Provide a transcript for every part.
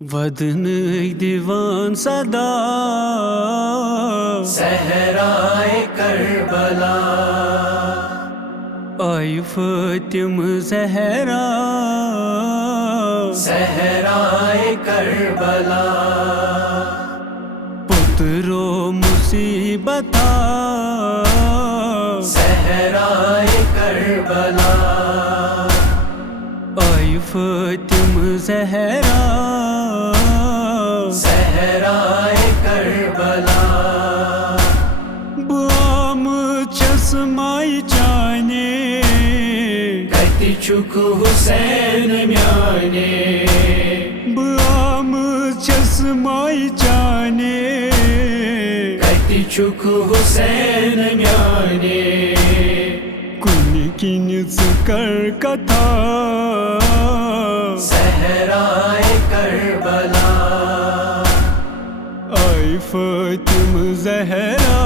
ودن دیوان صدا صحرائے کربلا، آئی فاطم زہرا صحرائے کربلا، پترو مصیبتا صحرائے کربلا، آئی فاطم زہرا صحرائے کربلا، بام چشمائی چانے کتی چک حسین میانے، بام چشمائی چانے کتی چک حسین میانے، کن کنس کر کتھا صحرائے کربلا، آئی فاطم زہرا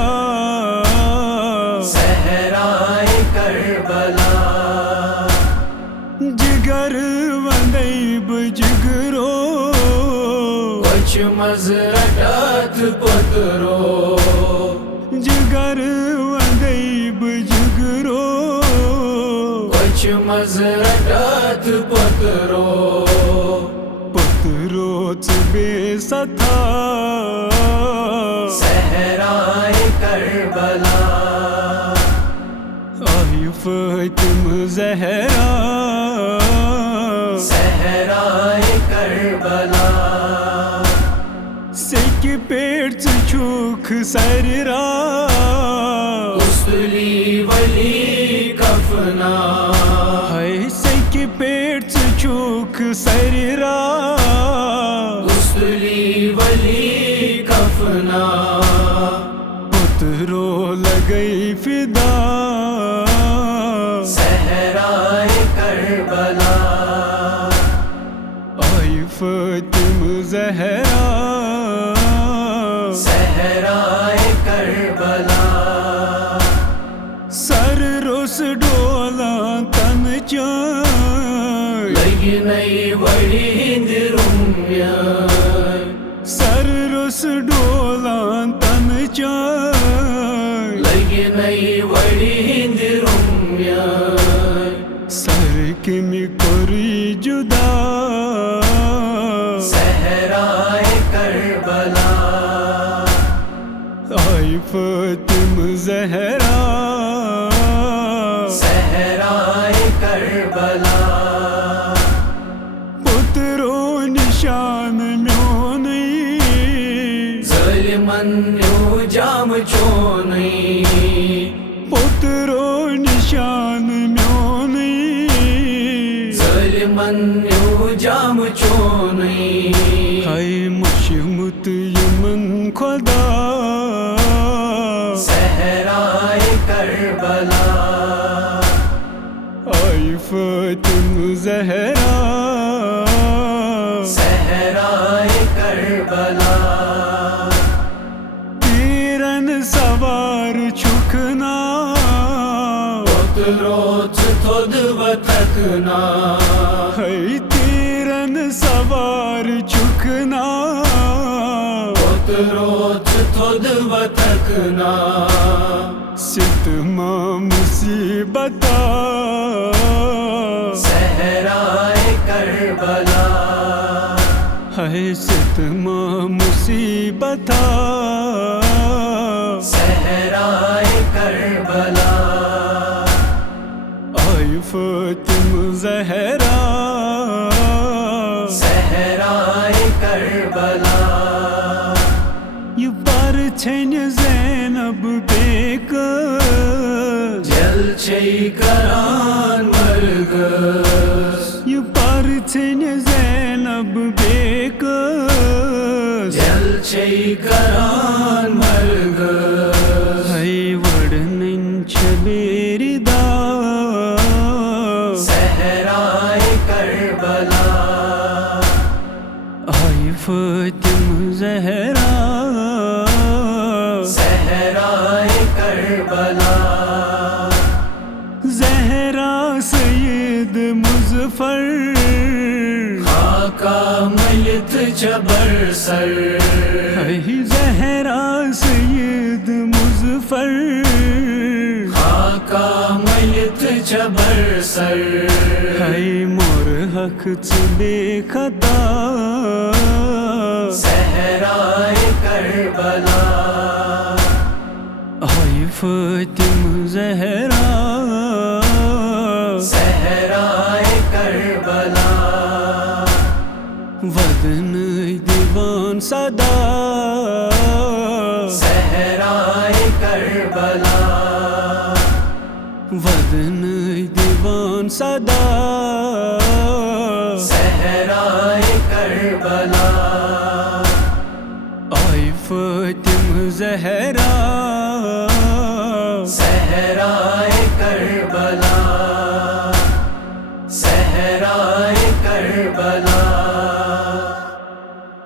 صحرائے کربلا، جگر وندیب جگرو کچھ مزرٹات پترو، جگر وندیب جگرو کچھ مزرٹات پترو، پترو بے ستھا صحرائے کربلا، آئی فاطم زہرا صحرائے کربلا، سیک پیٹ چھوک سر را اسلی ولی کفنا، ہے سیک پیٹ چھوک سر را اسلی ولی کفنا، پترو لگئی فدا صحرائے کربلا، آئی فاطم زہرا صحرائے کربلا، سر روس ڈولا تن چان لگی نئی وڑی ہند رمیا، سر روس ڈولا تن چان لگی نئی وڑی ہند رمیا، سر کمی کوری جدا صحرائے کربلا، آئی فاطم زہرا صحرائے کربلا، پترو نشان میونی ظلمن نیو جام چونی، پترو نشان میونی ظلمن نیو جام چونی، ہے مشمت یمن خدا صحرائے کربلا، آئی فاطم زہرا صحرائے کربلا، تیرن سوار چھکنا پترو تھود و تھکنا، ہے تیرن سوار چھکنا پترو تھود و تھکنا، ستما مصیبتا صحرائے کربلا، ہے ستما مصیبتا صحرائے کربلا، آئی فاطم زہرا صحرائے کربلا، یہ پر چھن زینب بیک جل چئی کران مرگس، یہ پر چھن زینب بیک جل چئی کران مرگس، ہے وڑنن چھبیری دا صحرائے کربلا، آئی فاطم زہرا صحرائے کربلا، زہرا سید مظفر خاکہ مل ملت چبر سر ہے زہرا سید مظفر خاکا ملت چبر سر ہے مور حق بے خطا صحرائے کربلا ہے فاطمہ زہرا صحرائے کربلا وطن دیوان صدا صحرائے کربلا وطن دیوان صدا صحرائے کربلا آئی فاطمہ زہرا